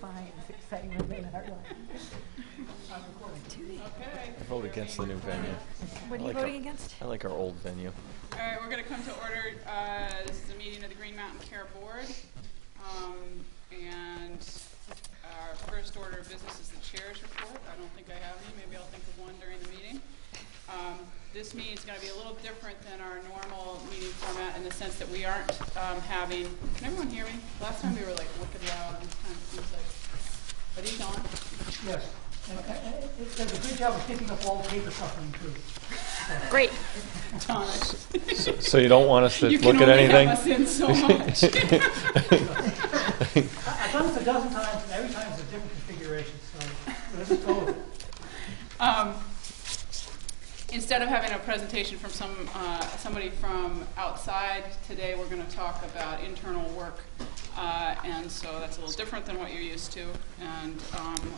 fine, it's exciting when they are like. Okay. I vote against the new venue. What are you voting against? I like our old venue. All right, we're going to come to order. This is a meeting of the Green Mountain Care Board. And our first order of business is the chair's report. I don't think I have any. Maybe I'll think of one during the meeting. This meeting is going to be a little different than our normal meeting format in the sense that we aren't having, can everyone hear me? Last time we were like wicked loud, and this time it seems like, are these on? Yes. And it does a good job of picking up all the paper suffering too. Great. So you don't want us to You look can at only anything? have us in so much. I've done this a dozen times, and every time it's a different configuration. So let's just go with it. Instead of having a presentation from somebody from outside, today we're going to talk about internal work. And so that's a little different than what you're used to. And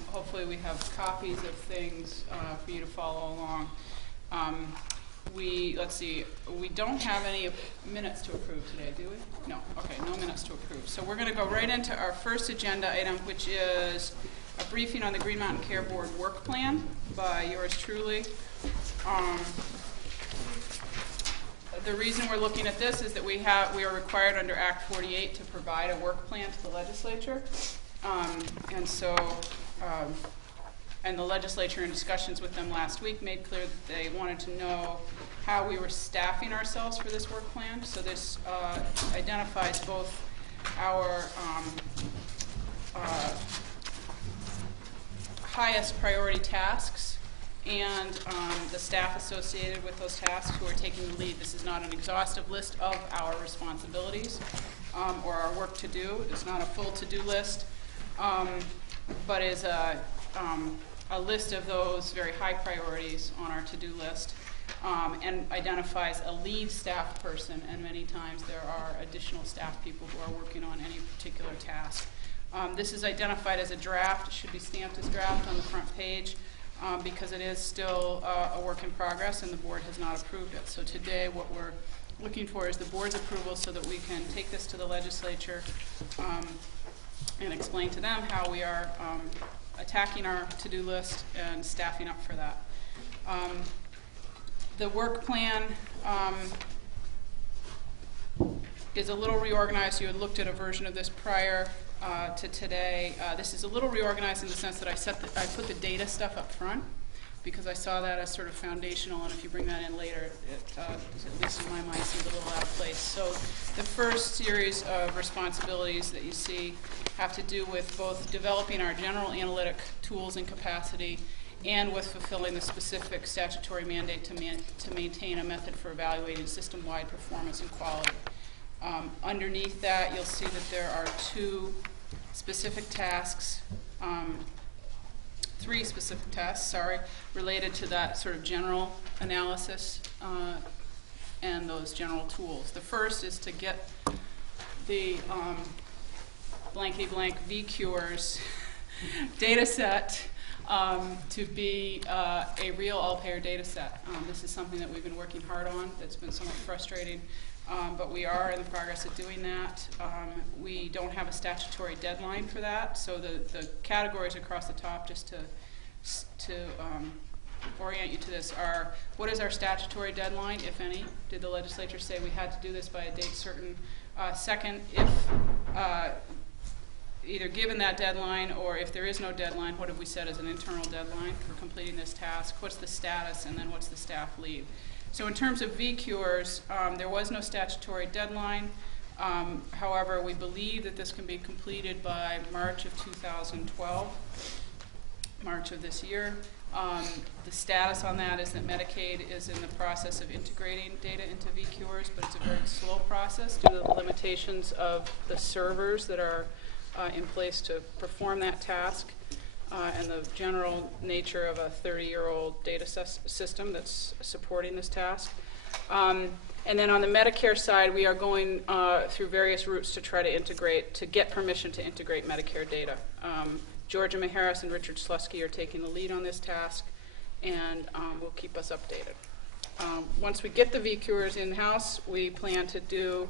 hopefully we have copies of things for you to follow along. Let's see, we don't have any minutes to approve today, do we? No, okay, no minutes to approve. So we're going to go right into our first agenda item, which is a briefing on the Green Mountain Care Board work plan by yours truly. The reason we're looking at this is that we are required under Act 48 to provide a work plan to the legislature. And the legislature in discussions with them last week made clear that they wanted to know how we were staffing ourselves for this work plan. So this identifies both our highest priority tasks and the staff associated with those tasks who are taking the lead. This is not an exhaustive list of our responsibilities or our work to do. It's not a full to-do list, but is a list of those very high priorities on our to-do list, and identifies a lead staff person, and many times there are additional staff people who are working on any particular task. This is identified as a draft. It should be stamped as draft on the front page because it is still a work in progress and the board has not approved it. So today what we're looking for is the board's approval so that we can take this to the legislature and explain to them how we are attacking our to-do list and staffing up for that. The work plan is a little reorganized. You had looked at a version of this prior to today. This is a little reorganized in the sense that I put the data stuff up front because I saw that as sort of foundational, and if you bring that in later, it at least in my mind, seemed a little out of place. So the first series of responsibilities that you see have to do with both developing our general analytic tools and capacity and with fulfilling the specific statutory mandate to maintain a method for evaluating system-wide performance and quality. Underneath that, you'll see that there are three specific tasks, related to that sort of general analysis and those general tools. The first is to get the blankety-blank VCures data set to be a real all-payer data set. This is something that we've been working hard on that's been somewhat frustrating. But we are in the progress of doing that. We don't have a statutory deadline for that, so the categories across the top, just to orient you to this, are what is our statutory deadline, if any? Did the legislature say we had to do this by a date certain? Second, if either given that deadline or if there is no deadline, what have we set as an internal deadline for completing this task? What's the status, and then what's the staff lead? So in terms of VCures, there was no statutory deadline. However, we believe that this can be completed by March of 2012, March of this year. The status on that is that Medicaid is in the process of integrating data into VCures, but it's a very slow process due to the limitations of the servers that are in place to perform that task. And the general nature of a 30-year-old data system that's supporting this task. And then on the Medicare side, we are going through various routes to try to get permission to integrate Medicare data. Georgia Maharis and Richard Slusky are taking the lead on this task, and will keep us updated. Once we get the VCures in-house, we plan to do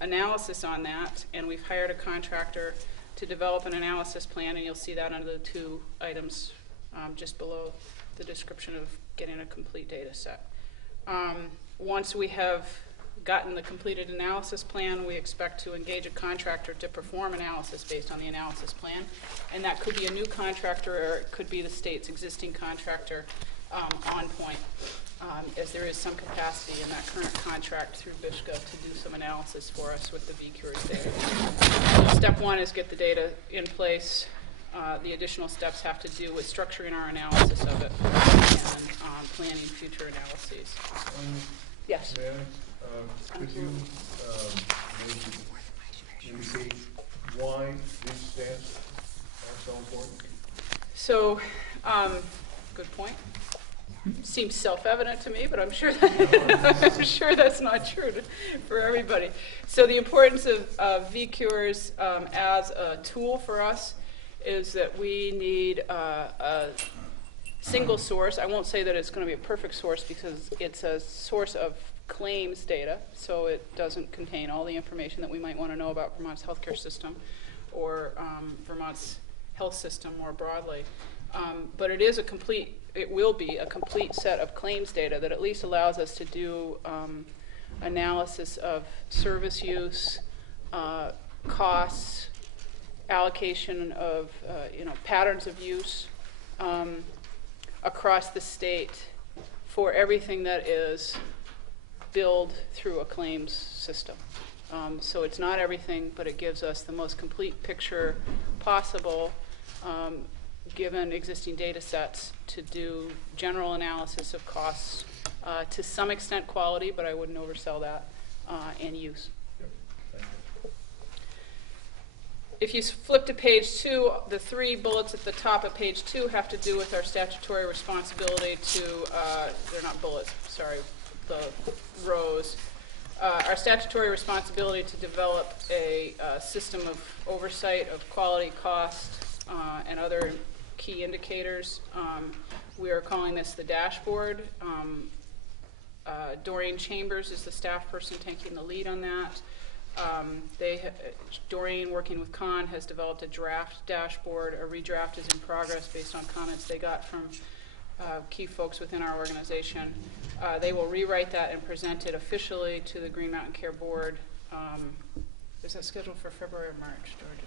analysis on that, and we've hired a contractor to develop an analysis plan, and you'll see that under the 2 items just below the description of getting a complete data set. Once we have gotten the completed analysis plan, we expect to engage a contractor to perform analysis based on the analysis plan. And that could be a new contractor, or it could be the state's existing contractor on point, as there is some capacity in that current contract through BISHCA to do some analysis for us with the VCures data. Step 1 is get the data in place. The additional steps have to do with structuring our analysis of it and planning future analyses. Yes? May I, could you maybe indicate why these stats are so important? So, good point. Seems self-evident to me, but I'm sure I'm sure that's not true for everybody. So the importance of VCures as a tool for us is that we need a single source. I won't say that it's going to be a perfect source because it's a source of claims data, so it doesn't contain all the information that we might want to know about Vermont's healthcare system or Vermont's health system more broadly. But it is it will be a complete set of claims data that at least allows us to do analysis of service use, costs, allocation of patterns of use across the state for everything that is billed through a claims system. So it's not everything, but it gives us the most complete picture possible given existing data sets to do general analysis of costs, to some extent quality, but I wouldn't oversell that, and use. If you flip to page 2, the 3 bullets at the top of page 2 have to do with our statutory responsibility to, they're not bullets, sorry, the rows. Our statutory responsibility to develop a system of oversight of quality, cost, and other key indicators. We are calling this the dashboard. Doreen Chambers is the staff person taking the lead on that. Doreen, working with Con, has developed a draft dashboard. A redraft is in progress based on comments they got from key folks within our organization. They will rewrite that and present it officially to the Green Mountain Care Board. Is that scheduled for February or March, Georgia?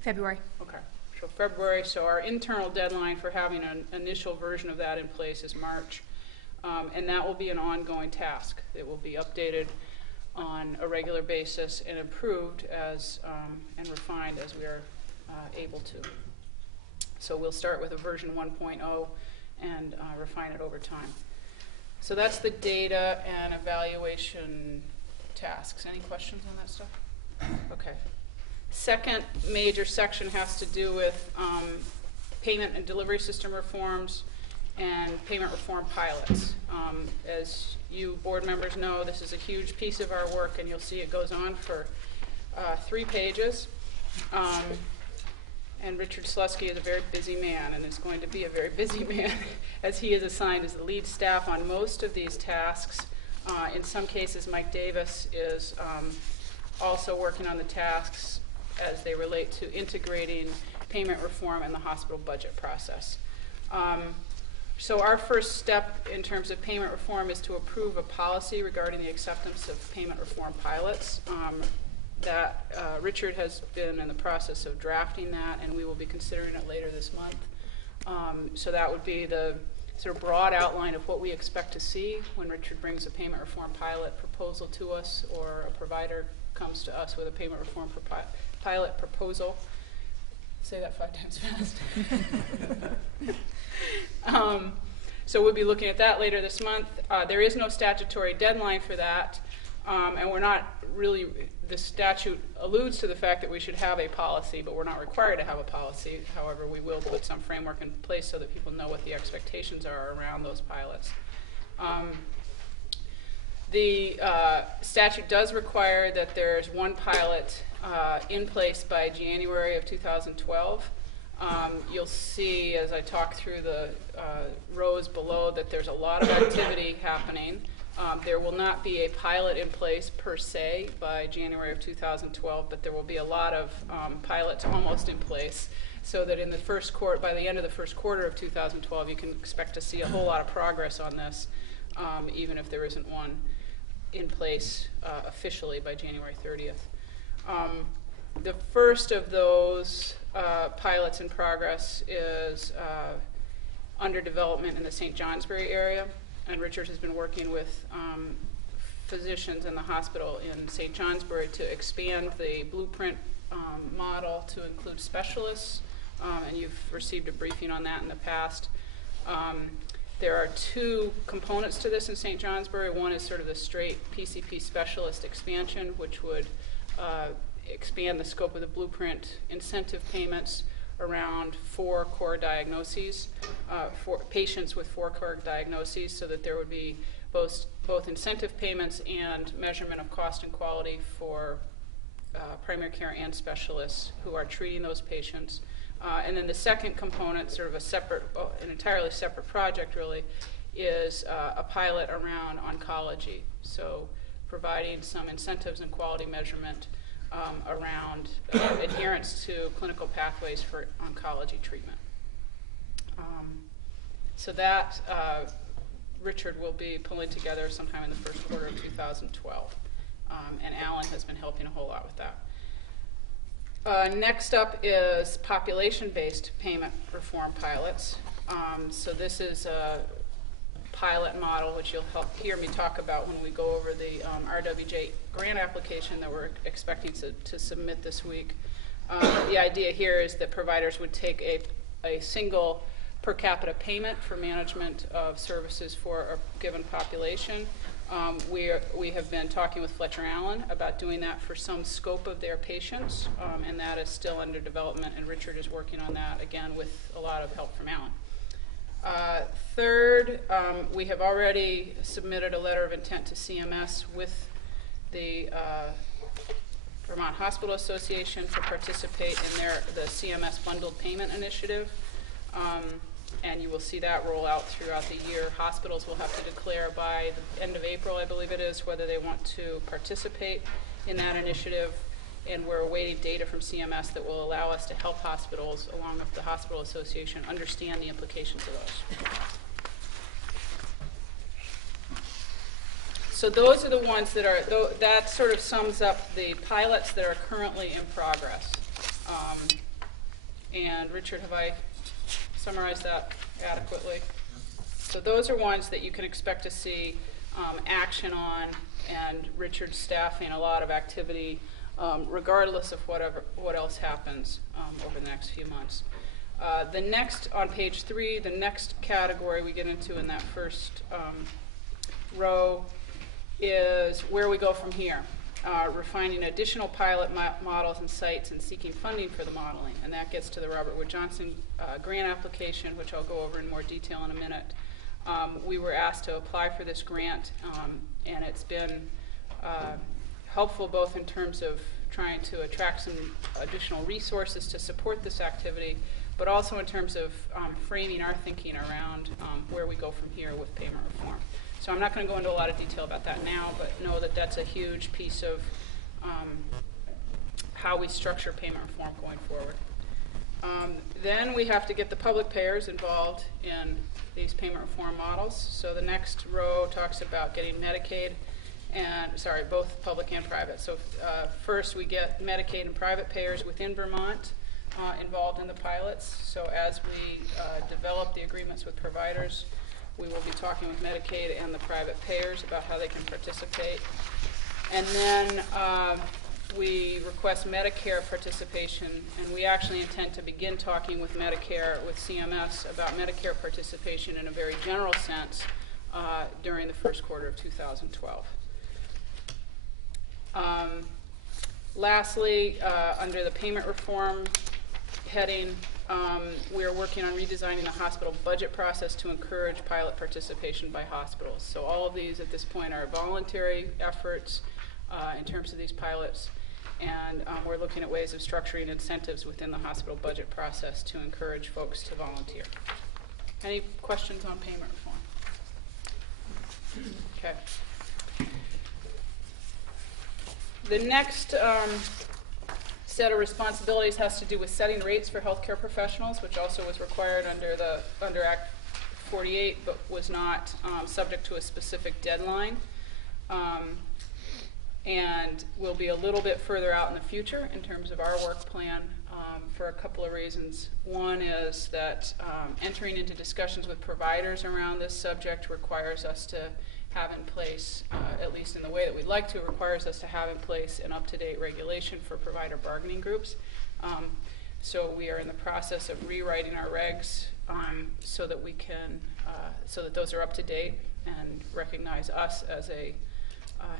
February. Okay, so February. So our internal deadline for having an initial version of that in place is March. And that will be an ongoing task. It will be updated on a regular basis and improved as and refined as we are able to. So we'll start with a version 1.0 and refine it over time. So that's the data and evaluation tasks. Any questions on that stuff? Okay. Second major section has to do with payment and delivery system reforms and payment reform pilots. As you board members know, this is a huge piece of our work, and you'll see it goes on for 3 pages. And Richard Slusky is a very busy man, and is going to be a very busy man as he is assigned as the lead staff on most of these tasks. In some cases, Mike Davis is also working on the tasks as they relate to integrating payment reform and the hospital budget process. So our first step in terms of payment reform is to approve a policy regarding the acceptance of payment reform pilots. Richard has been in the process of drafting that, and we will be considering it later this month. So that would be the sort of broad outline of what we expect to see when Richard brings a payment reform pilot proposal to us, or a provider comes to us with a payment reform pilot proposal. Say that 5 times fast. So we'll be looking at that later this month. There is no statutory deadline for that, and we're not really, the statute alludes to the fact that we should have a policy, but we're not required to have a policy. However, we will put some framework in place so that people know what the expectations are around those pilots. The statute does require that there's one pilot in place by January of 2012. You'll see as I talk through the rows below that there's a lot of activity happening. There will not be a pilot in place per se by January of 2012, but there will be a lot of pilots almost in place, so that in the by the end of the first quarter of 2012, you can expect to see a whole lot of progress on this, even if there isn't one in place officially by January 30th. The first of those pilots in progress is under development in the St. Johnsbury area, and Richard has been working with physicians in the hospital in St. Johnsbury to expand the blueprint model to include specialists, and you've received a briefing on that in the past. There are two components to this in St. Johnsbury. One is sort of the straight PCP specialist expansion, which would expand the scope of the blueprint incentive payments around 4 core diagnoses, for patients with 4 core diagnoses, so that there would be both incentive payments and measurement of cost and quality for primary care and specialists who are treating those patients. And then the second component, sort of an entirely separate project really, is a pilot around oncology. So providing some incentives and quality measurement around adherence to clinical pathways for oncology treatment. So that Richard will be pulling together sometime in the first quarter of 2012. And Alan has been helping a whole lot with that. Next up is population-based payment reform pilots. So this is a pilot model, which you'll hear me talk about when we go over the RWJ Grant Application that we're expecting to submit this week. The idea here is that providers would take a single per capita payment for management of services for a given population. We have been talking with Fletcher Allen about doing that for some scope of their patients, and that is still under development, and Richard is working on that, again, with a lot of help from Allen. Third, we have already submitted a letter of intent to CMS with the Vermont Hospital Association to participate in the CMS Bundled Payment Initiative. And you will see that roll out throughout the year. Hospitals will have to declare by the end of April, I believe it is, whether they want to participate in that initiative. And we're awaiting data from CMS that will allow us to help hospitals, along with the Hospital Association, understand the implications of those. So those are the ones that are, that sort of sums up the pilots that are currently in progress. And Richard, have I summarized that adequately? So those are ones that you can expect to see action on, and Richard's staffing a lot of activity regardless of what else happens over the next few months. The next, on page 3, the next category we get into in that first row is where we go from here. Refining additional pilot models and sites and seeking funding for the modeling. And that gets to the Robert Wood Johnson grant application, which I'll go over in more detail in a minute. We were asked to apply for this grant, and it's been helpful both in terms of trying to attract some additional resources to support this activity, but also in terms of framing our thinking around where we go from here with payment reform. So I'm not going to go into a lot of detail about that now, but know that that's a huge piece of how we structure payment reform going forward. Then we have to get the public payers involved in these payment reform models. So the next row talks about getting Medicaid and, both public and private. So first we get Medicaid and private payers within Vermont involved in the pilots. So as we develop the agreements with providers, we will be talking with Medicaid and the private payers about how they can participate. And then we request Medicare participation, and we actually intend to begin talking with Medicare, with CMS, about Medicare participation in a very general sense during the first quarter of 2012. Lastly, under the payment reform heading, we are working on redesigning the hospital budget process to encourage pilot participation by hospitals. So all of these at this point are voluntary efforts in terms of these pilots, and we're looking at ways of structuring incentives within the hospital budget process to encourage folks to volunteer. Any questions on payment reform? Okay. The next set of responsibilities has to do with setting rates for healthcare professionals, which also was required under Act 48, but was not subject to a specific deadline, and will be a little bit further out in the future in terms of our work plan for a couple of reasons. One is that entering into discussions with providers around this subject requires us to have in place, at least in the way that we'd like to, requires us to have in place an up-to-date regulation for provider bargaining groups. So we are in the process of rewriting our regs so that we can, so that those are up to date and recognize us as a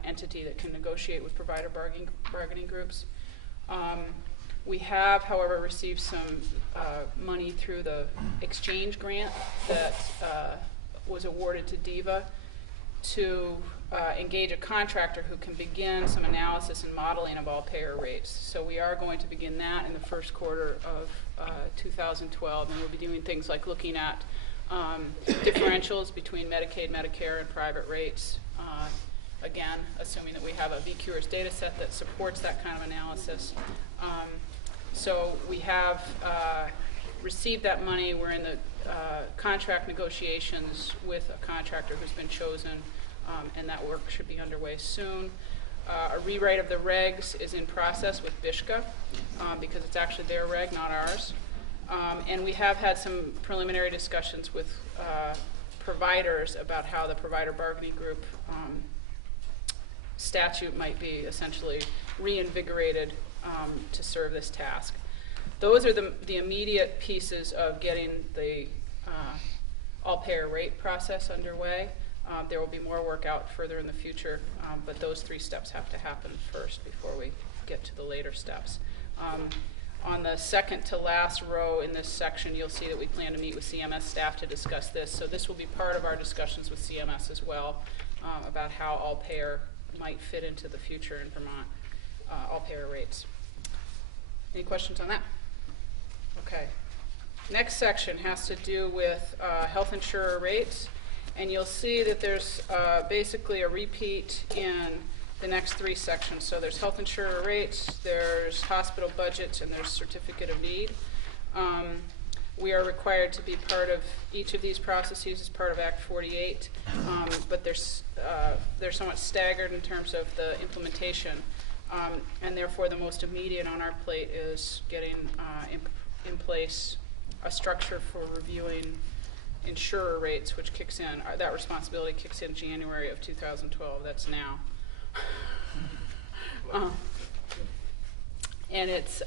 entity that can negotiate with provider bargaining groups. We have, however, received some money through the exchange grant that was awarded to DEVA to engage a contractor who can begin some analysis and modeling of all payer rates. So we are going to begin that in the first quarter of 2012, and we'll be doing things like looking at differentials between Medicaid, Medicare, and private rates. Again, assuming that we have a VCures data set that supports that kind of analysis. So we have received that money. We're in the contract negotiations with a contractor who's been chosen, and that work should be underway soon. A rewrite of the regs is in process with BISHCA because it's actually their reg, not ours. And we have had some preliminary discussions with providers about how the provider bargaining group statute might be essentially reinvigorated to serve this task. Those are the immediate pieces of getting the all-payer rate process underway. There will be more work out further in the future, but those three steps have to happen first before we get to the later steps. On the second to last row in this section, you'll see that we plan to meet with CMS staff to discuss this. So this will be part of our discussions with CMS as well about how all-payer might fit into the future in Vermont, all-payer rates. Any questions on that? Okay. Next section has to do with health insurer rates, and you'll see that there's basically a repeat in the next three sections. So there's health insurer rates, there's hospital budgets, and there's certificate of need. We are required to be part of each of these processes as part of Act 48, but they're somewhat staggered in terms of the implementation, and therefore the most immediate on our plate is getting in place a structure for reviewing insurer rates, which kicks in, that responsibility kicks in January of 2012. That's now. And it's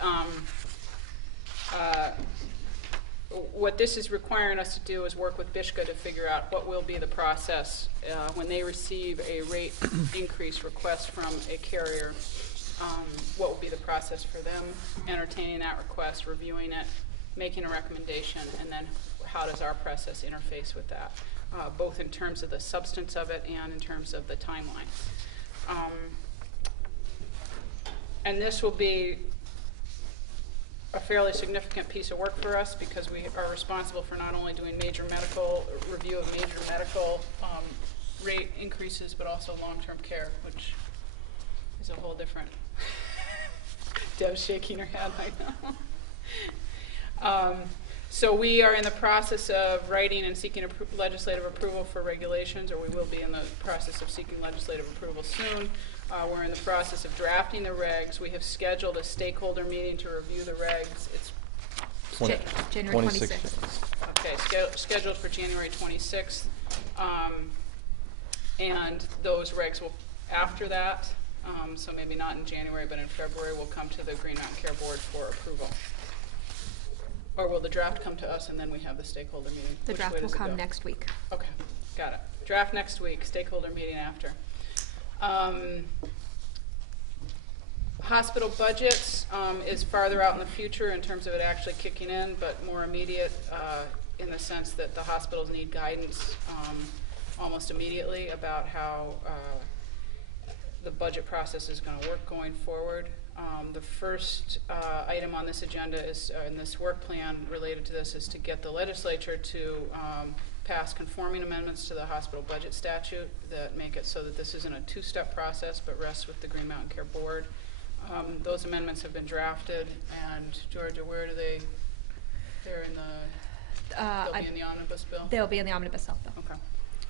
what this is requiring us to do is work with BISHCA to figure out what will be the process when they receive a rate increase request from a carrier. What will be the process for them entertaining that request, reviewing it, making a recommendation, and then how does our process interface with that, both in terms of the substance of it and in terms of the timeline. And this will be a fairly significant piece of work for us because we are responsible for not only doing review of major medical rate increases, but also long-term care, which is a whole different. Deb's shaking her head right now. So we are in the process of writing and seeking legislative approval for regulations, or we will be in the process of seeking legislative approval soon. We're in the process of drafting the regs. We have scheduled a stakeholder meeting to review the regs. It's January 26th. Okay, scheduled for January 26th. And those regs will, after that, so maybe not in January, but in February, will come to the Green Mountain Care Board for approval. Or will the draft come to us and then we have the stakeholder meeting? The draft will come next week. Okay, got it. Draft next week, stakeholder meeting after. Hospital budgets is farther out in the future in terms of it actually kicking in, but more immediate in the sense that the hospitals need guidance almost immediately about how the budget process is going to work going forward. The first item on this agenda is, in this work plan related to this, is to get the legislature to pass conforming amendments to the hospital budget statute that make it so that this isn't a two-step process but rests with the Green Mountain Care Board. Those amendments have been drafted, and Georgia, where do they, they're in the, they'll be in the omnibus bill? They'll be in the omnibus health bill. Okay.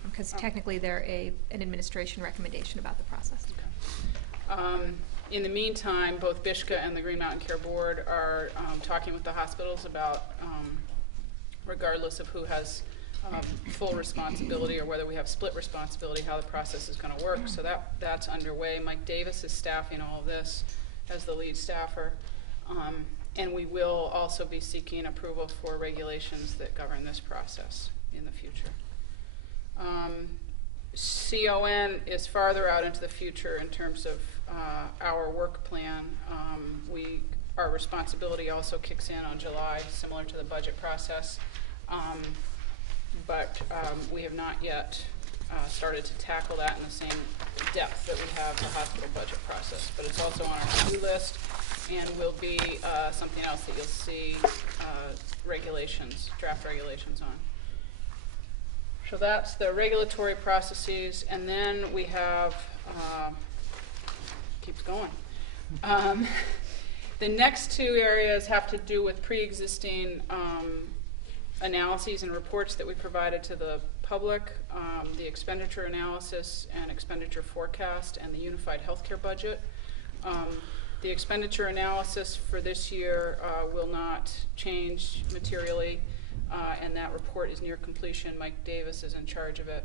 Because technically they're an administration recommendation about the process. Okay. In the meantime, both BISHCA and the Green Mountain Care Board are talking with the hospitals about, regardless of who has full responsibility or whether we have split responsibility, how the process is going to work. So that's underway. Mike Davis is staffing all of this as the lead staffer. And we will also be seeking approval for regulations that govern this process in the future. CON is farther out into the future in terms of our work plan. Our responsibility also kicks in on July, similar to the budget process. But we have not yet started to tackle that in the same depth that we have the hospital budget process. But it's also on our to-do list and will be something else that you'll see regulations, draft regulations on. So that's the regulatory processes, and then we have, keeps going. The next two areas have to do with pre-existing analyses and reports that we provided to the public, the expenditure analysis and expenditure forecast, and the unified healthcare budget. The expenditure analysis for this year will not change materially. And that report is near completion. Mike Davis is in charge of it.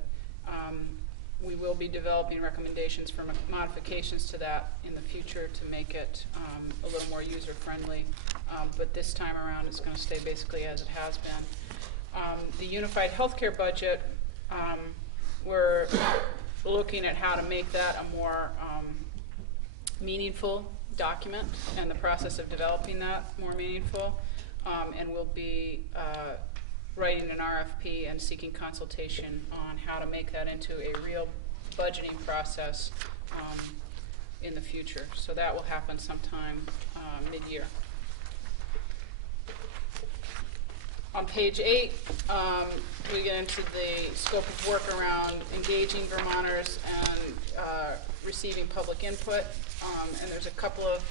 We will be developing recommendations for modifications to that in the future to make it a little more user-friendly. But this time around, it's going to stay basically as it has been. The unified healthcare budget, we're looking at how to make that a more meaningful document and the process of developing that more meaningful. And we'll be writing an RFP and seeking consultation on how to make that into a real budgeting process in the future. So that will happen sometime mid-year. On page 8, we get into the scope of work around engaging Vermonters and receiving public input. And there's a couple of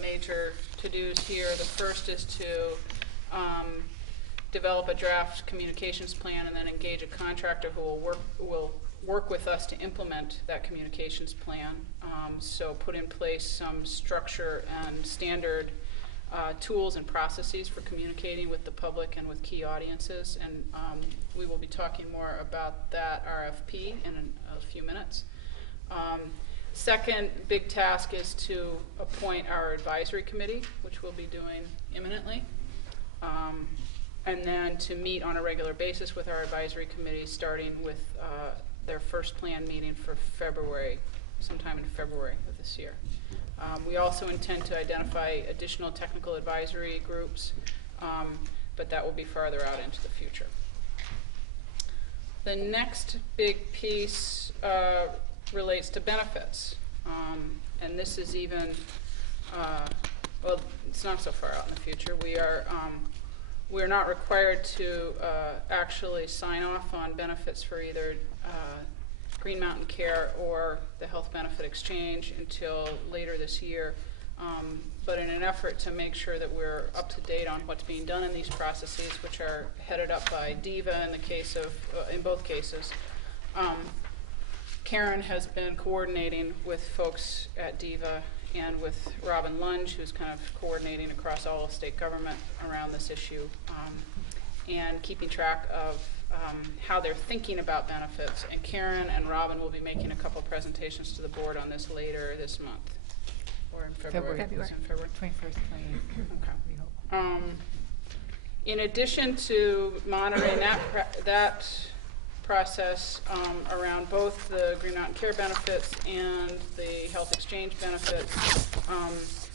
major to-dos here. The first is to develop a draft communications plan and then engage a contractor who will work with us to implement that communications plan. So put in place some structure and standard tools and processes for communicating with the public and with key audiences. And we will be talking more about that RFP in a few minutes. Second big task is to appoint our advisory committee, which we'll be doing imminently. And then to meet on a regular basis with our advisory committee, starting with their first planned meeting for February, sometime in February of this year. We also intend to identify additional technical advisory groups, but that will be farther out into the future. The next big piece relates to benefits, and this is even, well, it's not so far out in the future. We're not required to actually sign off on benefits for either Green Mountain Care or the Health Benefit Exchange until later this year. But in an effort to make sure that we're up to date on what's being done in these processes, which are headed up by DIVA in the case of, in both cases, Karen has been coordinating with folks at DIVA and with Robin Lunge, who's kind of coordinating across all of state government around this issue, and keeping track of how they're thinking about benefits. And Karen and Robin will be making a couple presentations to the board on this later this month, or in February. February. In February. 21st, 28th. Okay. We hope. In addition to monitoring that process around both the Green Mountain Care benefits and the health exchange benefits,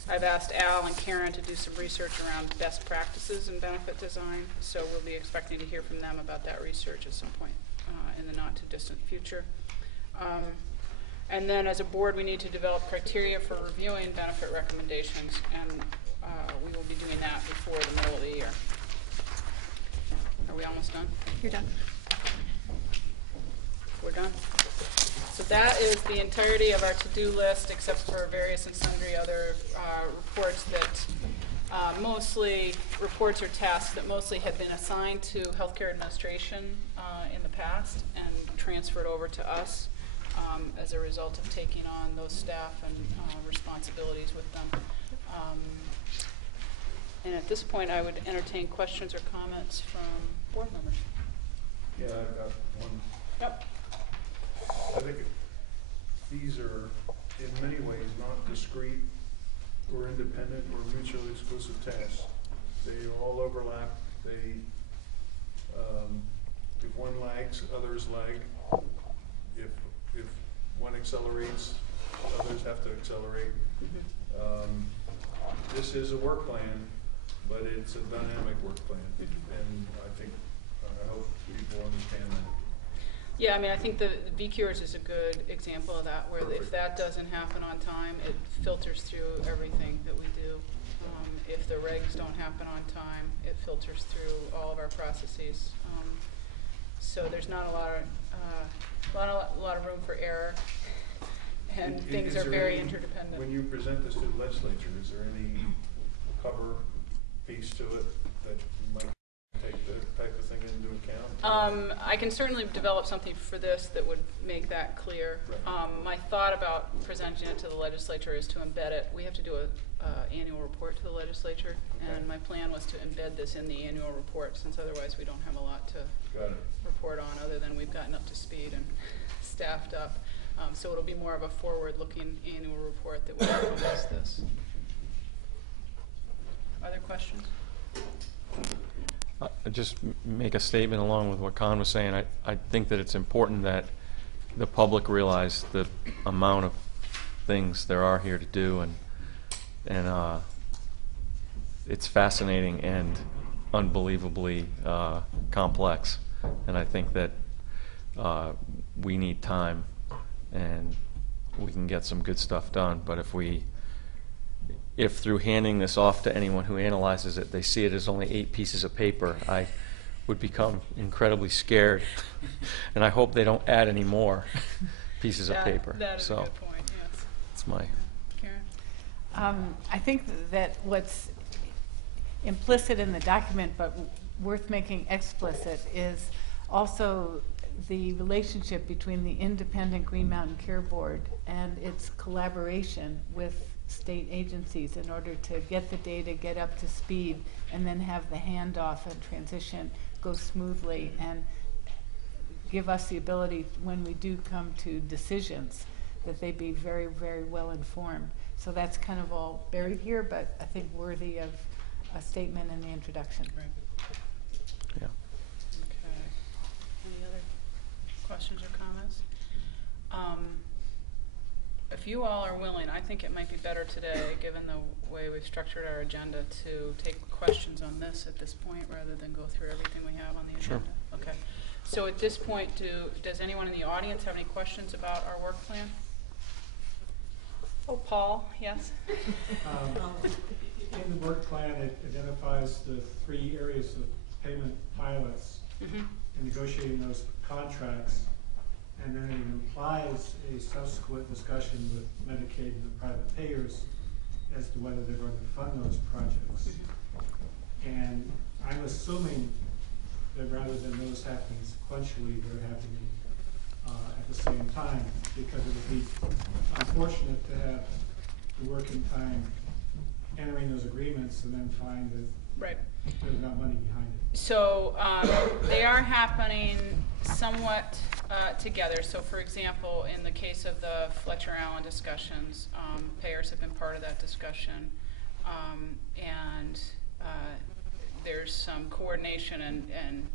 I've asked Al and Karen to do some research around best practices in benefit design, so we'll be expecting to hear from them about that research at some point in the not too distant future. And then as a board, we need to develop criteria for reviewing benefit recommendations, and we will be doing that before the middle of the year. Are we almost done? You're done. that is the entirety of our to-do list, except for various and sundry other reports that mostly reports or tasks that mostly had been assigned to healthcare administration in the past and transferred over to us as a result of taking on those staff and responsibilities with them. And at this point, I would entertain questions or comments from board members. Yeah, I've got one. Yep. I think these are in many ways not discrete or independent or mutually exclusive tasks. They all overlap. They, if one lags, others lag. If one accelerates, others have to accelerate. This is a work plan, but it's a dynamic work plan, and I hope people understand that. Yeah, I mean, I think the VCures is a good example of that, where if Perfect. that doesn't happen on time, it filters through everything that we do. If the regs don't happen on time, it filters through all of our processes. So there's not a lot of room for error, and things Is are there very any- interdependent. When you present this to the legislature, is there any cover piece to it that might take that type of thing into account? I can certainly develop something for this that would make that clear. Right. My thought about presenting it to the legislature is to embed it. We have to do a annual report to the legislature, and Okay. my plan was to embed this in the annual report, since otherwise we don't have a lot to Got it. report on, other than we've gotten up to speed and staffed up. So it'll be more of a forward-looking annual report that will encompass this. Other questions? Just make a statement along with what Con was saying. I think that it's important that the public realize the amount of things there are here to do, and it's fascinating and unbelievably complex. And I think that we need time, and we can get some good stuff done. But if through handing this off to anyone who analyzes it, they see it as only 8 pieces of paper, I would become incredibly scared. And I hope they don't add any more pieces of paper. That is So a good point, yes. it's my... Karen? I think that what's implicit in the document but worth making explicit is also the relationship between the independent Green Mountain Care Board and its collaboration with state agencies in order to get the data, get up to speed, and then have the handoff and transition go smoothly and give us the ability, when we do come to decisions, that they be very, very well informed. So that's kind of all buried here, but I think worthy of a statement in the introduction. Right. Yeah. Okay. Any other questions or comments? If you all are willing, I think it might be better today, given the way we've structured our agenda, to take questions on this at this point rather than go through everything we have on the Sure. agenda. Okay. So at this point, does anyone in the audience have any questions about our work plan? Oh, Paul, yes? In the work plan, it identifies the 3 areas of payment pilots Mm-hmm. and negotiating those contracts, and then it implies a subsequent discussion with Medicaid and the private payers as to whether they're going to fund those projects. And I'm assuming that rather than those happening sequentially, they're happening at the same time, because it would be unfortunate to have the working time entering those agreements and then find that Right. there's not money behind it. So they are happening somewhat together. So for example, in the case of the Fletcher Allen discussions, payers have been part of that discussion. And there's some coordination and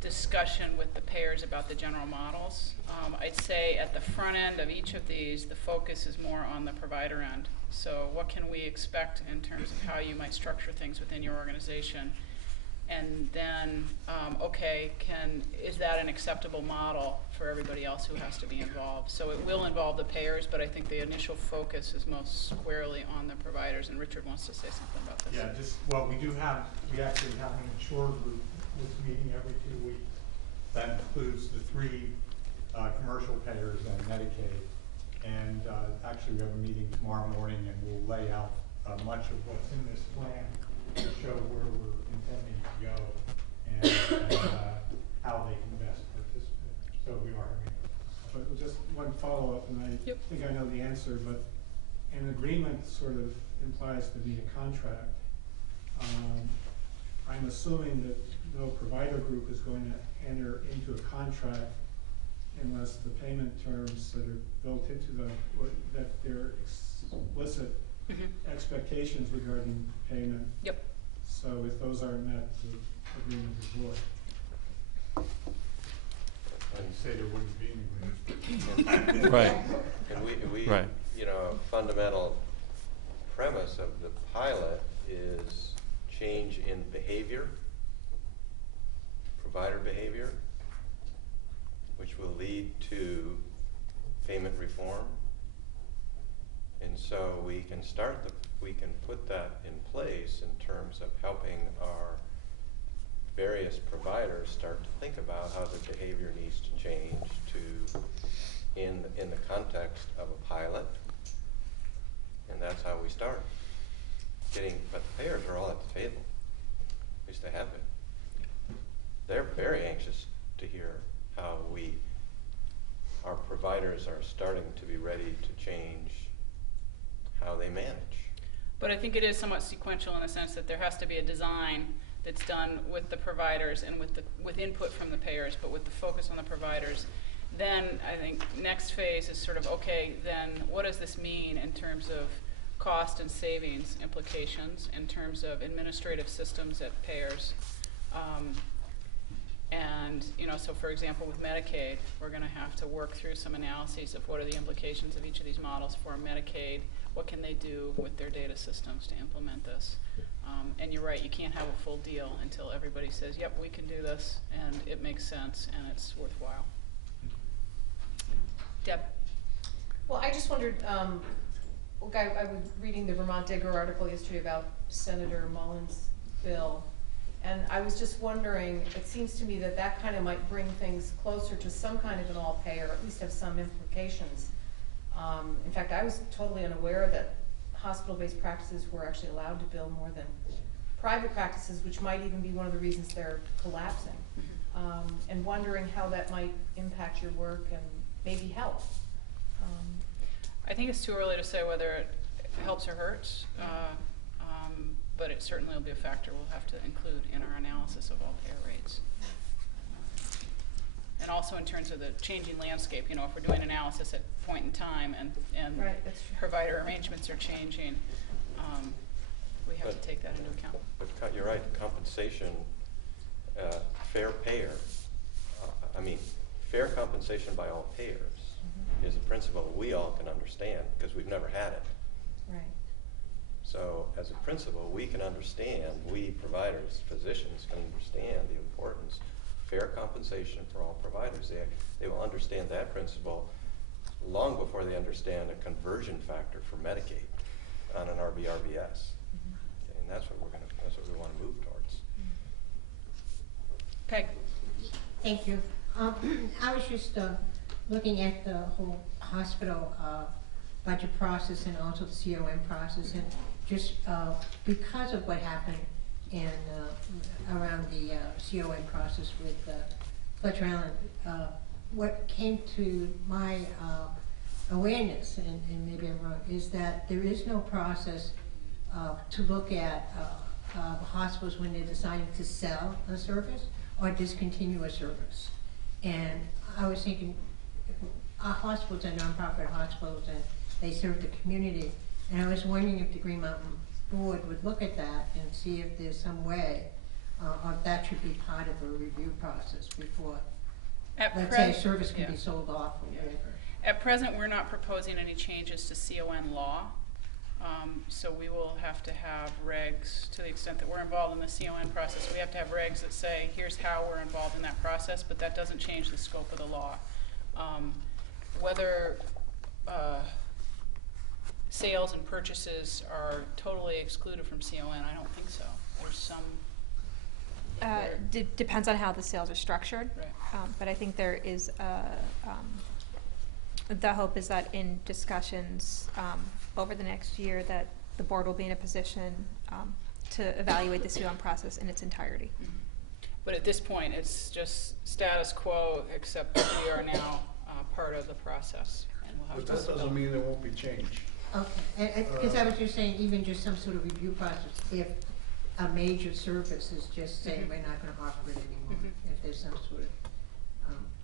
discussion with the payers about the general models. I'd say at the front end of each of these, the focus is more on the provider end. So what can we expect in terms of how you might structure things within your organization? And then, is that an acceptable model for everybody else who has to be involved? So it will involve the payers, but I think the initial focus is most squarely on the providers. And Richard wants to say something about this. Yeah, we actually have an insurer group that's meeting every 2 weeks. That includes the 3 commercial payers and Medicaid. And actually, we have a meeting tomorrow morning, and we'll lay out much of what's in this plan to show where we're intending to go and how they can best participate. So we are having, but just one follow-up, and I think I know the answer, but an agreement sort of implies to be a contract. I'm assuming that no provider group is going to enter into a contract unless the payment terms that are built into them, or that they're explicit expectations regarding payment. Yep. So if those aren't met, the agreement is void. I'd say there wouldn't be an agreement. Right. And we Right. you know, a fundamental premise of the pilot is change in behavior, provider behavior, which will lead to payment reform. And so we can put that in place in terms of helping our various providers start to think about how their behavior needs to change in the context of a pilot. And that's how we start. But the payers are all at the table, at least they have been. They're very anxious to hear how our providers are starting to be ready to change how they manage. But I think it is somewhat sequential in the sense that there has to be a design that's done with the providers and with input from the payers, but with the focus on the providers. Then I think next phase is sort of, okay, then what does this mean in terms of cost and savings implications, in terms of administrative systems at payers? And, you know, so for example, with Medicaid, we're going to have to work through some analyses of what are the implications of each of these models for Medicaid. What can they do with their data systems to implement this? And you're right, you can't have a full deal until everybody says, yep, we can do this, and it makes sense, and it's worthwhile. Deb? Well, I just wondered, look, I was reading the Vermont Digger article yesterday about Senator Mullins' bill, and I was just wondering, it seems to me that that kind of might bring things closer to some kind of an all-payer, or at least have some implications. In fact, I was totally unaware that hospital-based practices were actually allowed to bill more than private practices, which might even be one of the reasons they're collapsing. And wondering how that might impact your work and maybe help. I think it's too early to say whether it helps or hurts, but it certainly will be a factor we'll have to include in our analysis of all payer rates. And also in terms of the changing landscape, you know, if we're doing analysis at point in time and Right, that's true. provider arrangements are changing, we have to take that into account. But you're right, compensation, fair payer, fair compensation by all payers is a principle we all can understand because we've never had it. Right. So as a principle, we can understand, we providers, physicians can understand the importance of fair compensation for all providers. They will understand that principle long before they understand a conversion factor for Medicaid on an RBRBS. Okay, and that's what we want to move towards. Peg? Thank you. I was just looking at the whole hospital budget process and also the CON process, and just because of what happened in around the CON process with Fletcher Island, what came to my awareness, and maybe I'm wrong, is that there is no process to look at hospitals when they're deciding to sell a service or discontinue a service. And I was thinking, our hospitals are nonprofit hospitals and they serve the community, and I was wondering if the Green Mountain Board would look at that and see if there's some way, or if that should be part of a review process before, let's say a service can be sold off or whatever. At present, we're not proposing any changes to CON law, so we will have to have regs, to the extent that we're involved in the CON process, we have to have regs that say, here's how we're involved in that process, but that doesn't change the scope of the law. Whether sales and purchases are totally excluded from CON, I don't think so. There's some Depends on how the sales are structured. Right. But I think there is the hope is that in discussions over the next year that the board will be in a position to evaluate the COM process in its entirety. Mhm. But at this point, it's just status quo, except that we are now part of the process. And we'll have But to that doesn't mean there won't be change. Okay, and is that what you're saying, even just some sort of review process, if a major service is just saying, Mhm. we're not gonna offer it anymore, Mhm. if there's some sort of,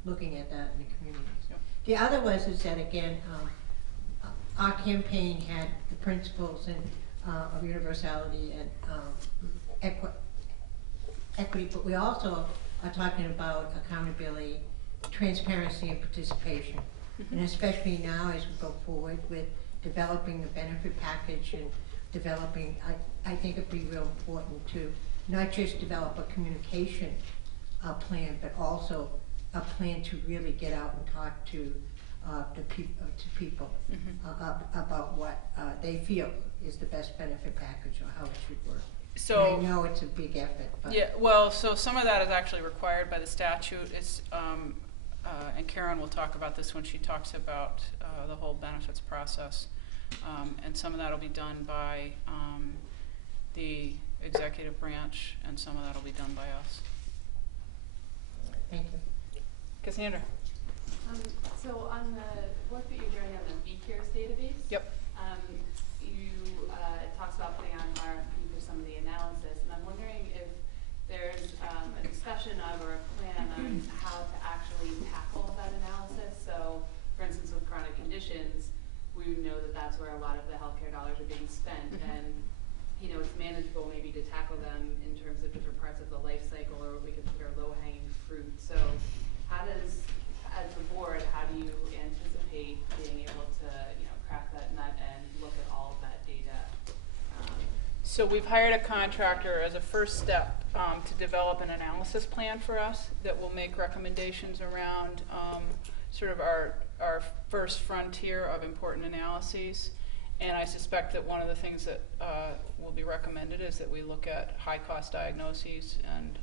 looking at that in the community. Yep. The other was, is that again, our campaign had the principles and, of universality and, equity, but we also are talking about accountability, transparency, and participation. And especially now as we go forward with developing the benefit package and developing, I think it'd be real important to not just develop a communication plan, but also a plan to really get out and talk to people about what they feel is the best benefit package or how it should work. So, And I know it's a big effort, but. yeah, well, so some of that is actually required by the statute. It's, and Karen will talk about this when she talks about the whole benefits process. And some of that will be done by the executive branch, and some of that will be done by us. Thank you. Cassandra? So on the work that you're doing on the VCares database, Yep. It talks about putting on RFP for some of the analysis, and I'm wondering if there's a discussion of or a plan on how to actually tackle that analysis. So, for instance, with chronic conditions, we know that that's where a lot of the healthcare dollars are being spent, and it's manageable maybe to tackle them in terms of different parts of the life cycle, or what we consider low-hanging fruit. So, how does, as the board, how do you anticipate being able to, crack that nut and look at all of that data? So we've hired a contractor as a first step to develop an analysis plan for us that will make recommendations around sort of our first frontier of important analyses. And I suspect that one of the things that will be recommended is that we look at high-cost diagnoses and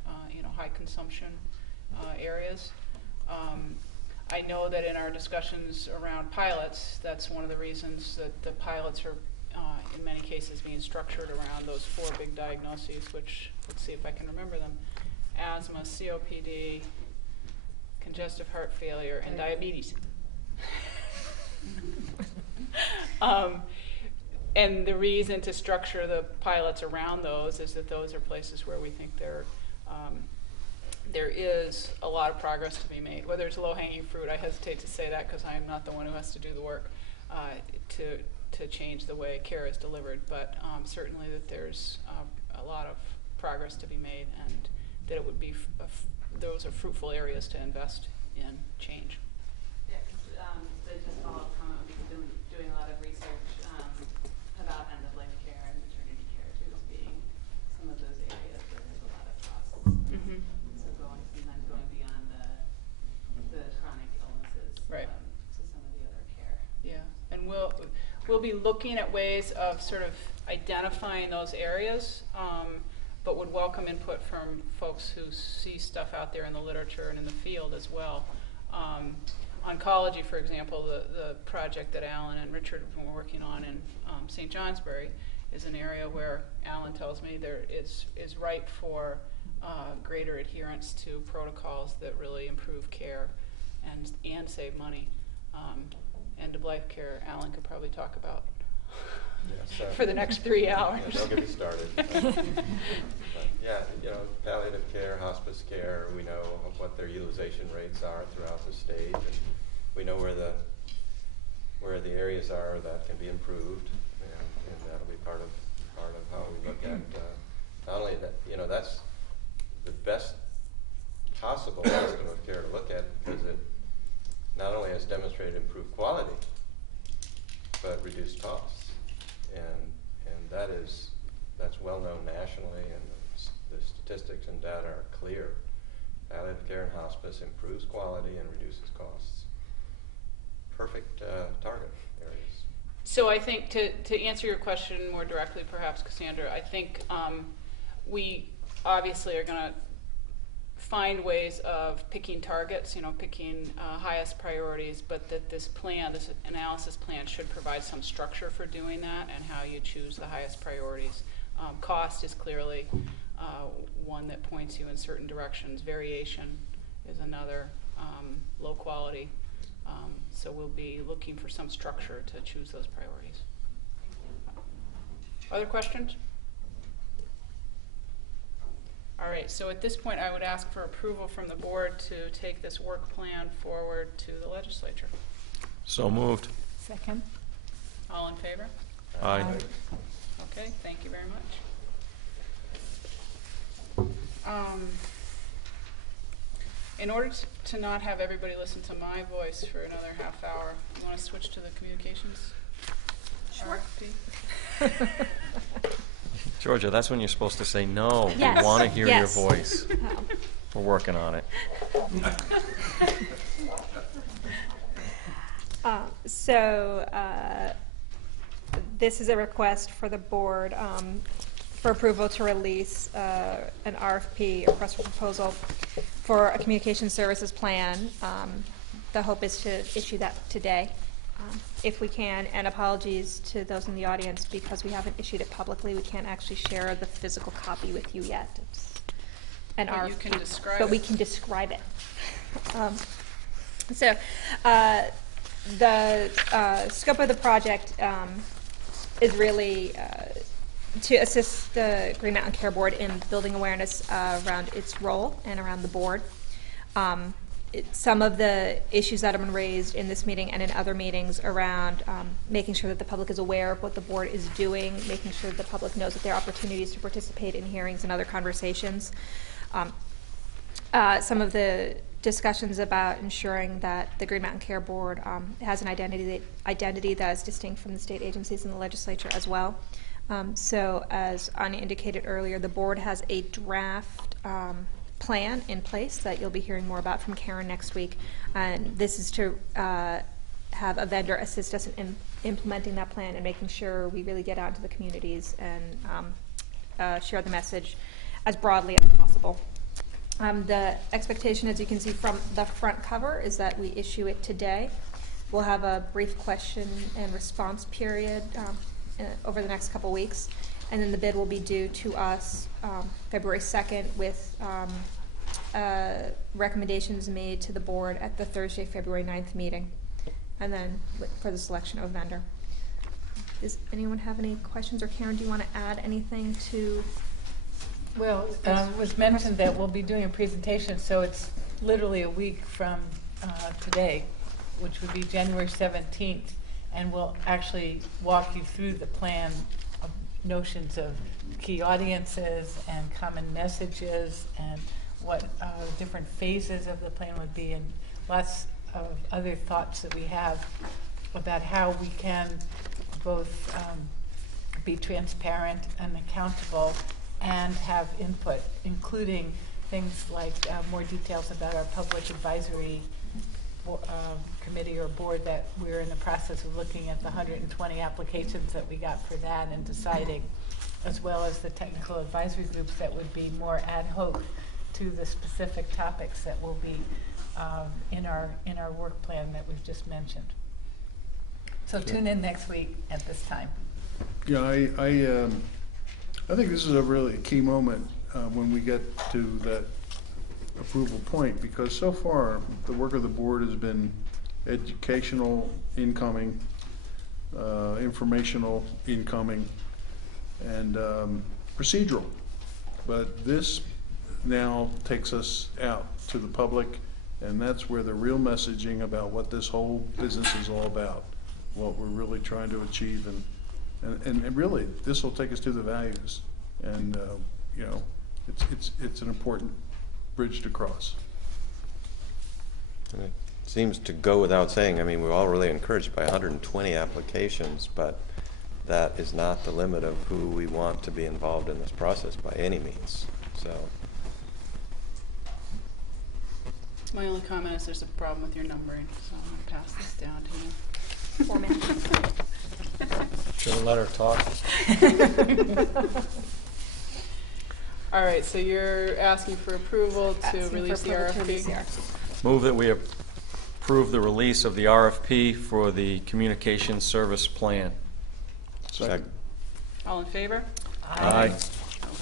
high consumption areas. I know that in our discussions around pilots, that's one of the reasons that the pilots are in many cases being structured around those 4 big diagnoses, which, let's see if I can remember them: asthma, COPD, congestive heart failure, and diabetes. And the reason to structure the pilots around those is that those are places where we think there is a lot of progress to be made. Whether it's low-hanging fruit, I hesitate to say that because I am not the one who has to do the work to change the way care is delivered, but certainly that there's a lot of progress to be made, and that it would be those are fruitful areas to invest in change. Yeah, because just follow up comment, we've been doing a lot of research about end-of-life care and maternity care too, as being some of those areas where there's a lot of costs. Mm-hmm. So going beyond the chronic illnesses, Right. To some of the other care. Yeah, and we'll be looking at ways of sort of identifying those areas, but would welcome input from folks who see stuff out there in the literature and in the field as well. Oncology, for example, the project that Alan and Richard have been working on in St. Johnsbury is an area where Alan tells me there is ripe for greater adherence to protocols that really improve care and save money. End-of-life care, Alan could probably talk about for the next 3 hours. Yeah, don't get me started. But yeah, palliative care, hospice care, we know what their utilization rates are throughout the state, and we know where the areas are that can be improved, and that'll be part of how we look at not only that, that's the best possible system of care to look at, because it not only has demonstrated improved quality, but reduced costs, and that's well known nationally, and the statistics and data are clear. Palliative care and hospice improves quality and reduces costs. Perfect target areas. So I think to answer your question more directly, perhaps, Cassandra, I think we obviously are going to find ways of picking targets, picking highest priorities, but that this analysis plan should provide some structure for doing that and how you choose the highest priorities. Cost is clearly one that points you in certain directions. Variation is another, low quality. So we'll be looking for some structure to choose those priorities. Other questions? All right, so at this point I would ask for approval from the board to take this work plan forward to the legislature. So moved. Second. All in favor? Aye. Okay, thank you very much. In order to not have everybody listen to my voice for another half hour, you want to switch to the communications? Sure. RFP? Georgia, that's when you're supposed to say no. Yes. We want to hear Yes. your voice. Oh. We're working on it. This is a request for the board for approval to release an RFP, a request for proposal, for a communication services plan. The hope is to issue that today, if we can, and apologies to those in the audience because we haven't issued it publicly. We can't actually share the physical copy with you yet. It's an But RFP, you can describe but we it. can describe it. The scope of the project is really to assist the Green Mountain Care Board in building awareness around its role and around the board. Some of the issues that have been raised in this meeting and in other meetings around making sure that the public is aware of what the board is doing, making sure that the public knows that there are opportunities to participate in hearings and other conversations. Some of the discussions about ensuring that the Green Mountain Care Board has an identity that is distinct from the state agencies and the legislature as well. So as Anya indicated earlier, the board has a draft plan in place that you'll be hearing more about from Karen next week. And this is to have a vendor assist us in implementing that plan and making sure we really get out to the communities and share the message as broadly as possible. The expectation, as you can see from the front cover, is that we issue it today. We'll have a brief question and response period over the next couple weeks, and then the bid will be due to us February 2nd with recommendations made to the board at the Thursday, February 9th meeting, and then for the selection of a vendor. Does anyone have any questions, or Karen, do you want to add anything to? Well, it was mentioned that we'll be doing a presentation, so it's literally a week from today, which would be January 17th, and we'll actually walk you through the plan of notions of key audiences and common messages and what different phases of the plan would be, and lots of other thoughts that we have about how we can both be transparent and accountable and have input, including things like more details about our public advisory committee or board that we're in the process of looking at the 120 applications that we got for that and deciding, as well as the technical advisory groups that would be more ad hoc to the specific topics that will be in our work plan that we've just mentioned. So tune in next week at this time. Yeah, I think this is a really key moment when we get to that approval point, because so far the work of the board has been educational, incoming, informational, incoming, and procedural. But this now takes us out to the public, and that's where the real messaging about what this whole business is all about, what we're really trying to achieve, and really this will take us to the values, and you know, it's an important bridge to cross. And it seems to go without saying, I mean, we're all really encouraged by 120 applications, but that is not the limit of who we want to be involved in this process by any means. So. My only comment is there's a problem with your numbering, so I'm going to pass this down to you. Format. Should have let her talk. All right, so you're asking for approval to Asking for release the approval to RFP? release the RFP. Move that we approve the release of the RFP for the communication service plan. Second. All in favor? Aye.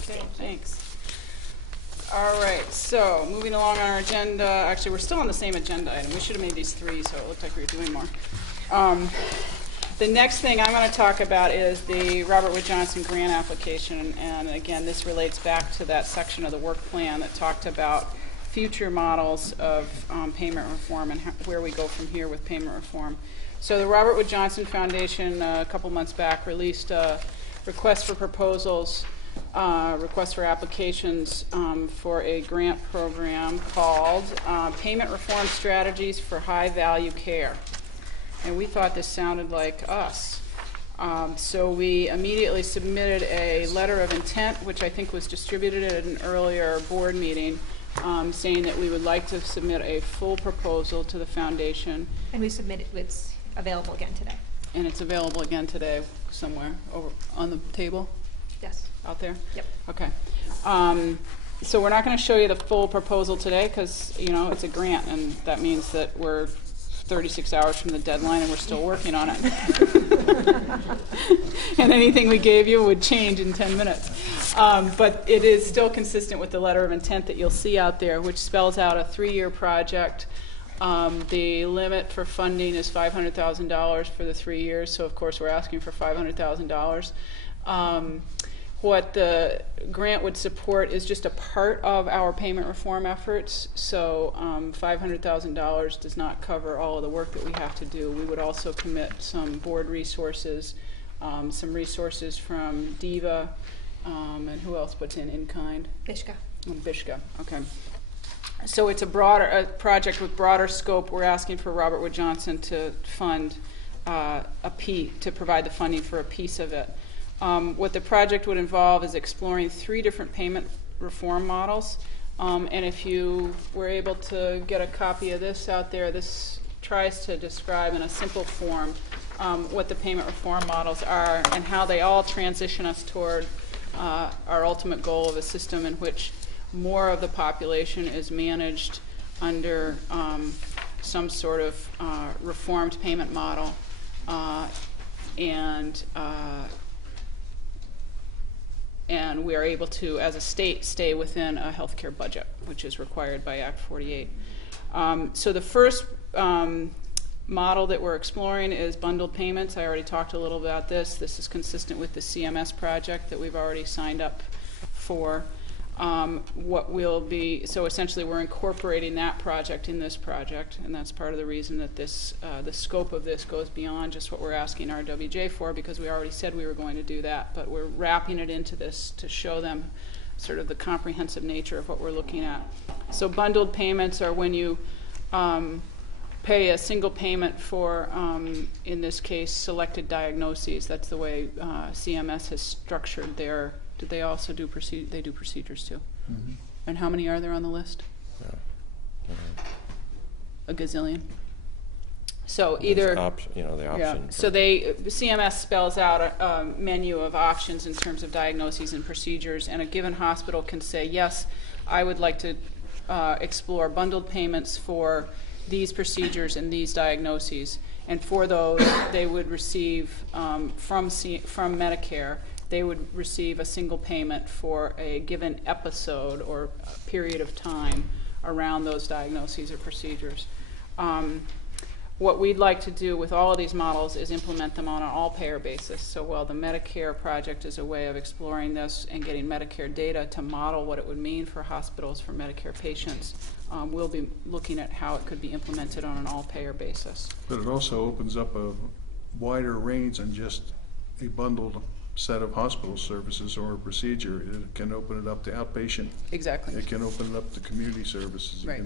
Okay, thanks. All right, so moving along on our agenda, actually, we're still on the same agenda item. We should have made these 3, so it looked like we were doing more. The next thing I'm going to talk about is the Robert Wood Johnson Grant Application, and again, this relates back to that section of the work plan that talked about future models of payment reform and where we go from here with payment reform. So the Robert Wood Johnson Foundation a couple months back released a request for proposals, request for applications for a grant program called Payment Reform Strategies for High Value Care. And we thought this sounded like us. So we immediately submitted a letter of intent, which I think was distributed at an earlier board meeting, saying that we would like to submit a full proposal to the foundation. And we submitted, it's available again today. And it's available again today somewhere over on the table Yes. out there? Yep. Okay. So we're not going to show you the full proposal today because, you know, it's a grant, and that means that we're 36 hours from the deadline and we're still working on it. And anything we gave you would change in 10 minutes. But it is still consistent with the letter of intent that you'll see out there, which spells out a 3-year project. The limit for funding is $500,000 for the 3 years, so of course we're asking for $500,000. What the grant would support is just a part of our payment reform efforts, so $500,000 does not cover all of the work that we have to do. We would also commit some board resources, some resources from DEVA, and who else puts in kind? Bishka. Bishka, okay. So it's a project with broader scope. We're asking for Robert Wood Johnson to fund to provide the funding for a piece of it. What the project would involve is exploring 3 different payment reform models. And if you were able to get a copy of this out there, this tries to describe in a simple form what the payment reform models are and how they all transition us toward our ultimate goal of a system in which more of the population is managed under some sort of reformed payment model, and we are able to, as a state, stay within a healthcare budget, which is required by Act 48. So the first model that we're exploring is bundled payments. I already talked a little about this. This is consistent with the CMS project that we've already signed up for. So essentially we're incorporating that project in this project, and that's part of the reason that this, the scope of this goes beyond just what we're asking RWJ for, because we already said we were going to do that, but we're wrapping it into this to show them sort of the comprehensive nature of what we're looking at. So bundled payments are when you pay a single payment for, in this case, selected diagnoses. That's the way CMS has structured their. Do they also do they do procedures too? Mm-hmm. And how many are there on the list? A gazillion. So either the option. So CMS spells out a menu of options in terms of diagnoses and procedures, and a given hospital can say, yes, I would like to explore bundled payments for these procedures and these diagnoses, and for those they would receive from Medicare. They would receive a single payment for a given episode or a period of time around those diagnoses or procedures. What we'd like to do with all of these models is implement them on an all-payer basis. So while the Medicare project is a way of exploring this and getting Medicare data to model what it would mean for hospitals for Medicare patients, we'll be looking at how it could be implemented on an all-payer basis. But it also opens up a wider range than just a bundled set of hospital services or a procedure. It can open it up to outpatient. Exactly. It can open it up to community services. Right.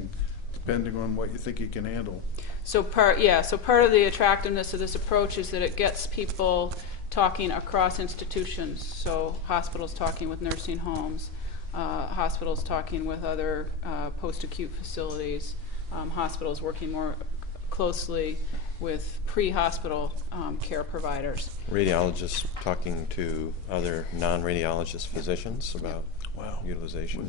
Depending on what you think you can handle. So part of the attractiveness of this approach is that it gets people talking across institutions. So hospitals talking with nursing homes, hospitals talking with other post-acute facilities, hospitals working more closely with pre-hospital care providers. Radiologists talking to other non-radiologist physicians about utilization.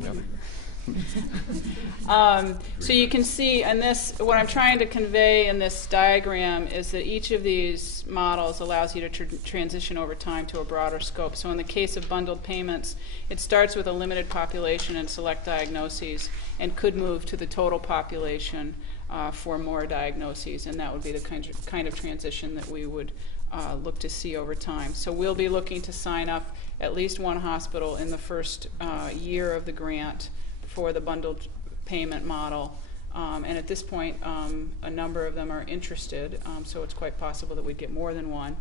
So you can see in this, what I'm trying to convey in this diagram is that each of these models allows you to transition over time to a broader scope. So in the case of bundled payments, it starts with a limited population and select diagnoses and could move to the total population for more diagnoses, and that would be the kind of transition that we would look to see over time. So we'll be looking to sign up at least one hospital in the first year of the grant for the bundled payment model. And at this point, a number of them are interested, so it's quite possible that we'd get more than one.